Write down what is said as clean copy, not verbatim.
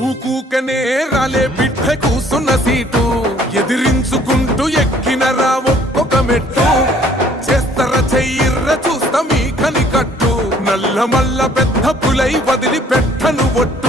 ఊకూకనే రాలే బిడ్డ కూసున్న సీటు ఎదిరించుకుంటూ ఎక్కినరా ఒక్కొక్క మెట్టు చేస్తర చెయ్యిర్ర చూస్తా మీ కని కట్టు నల్ల మల్ల పెద్ద పులై వదిలి పెట్టను ఒట్టు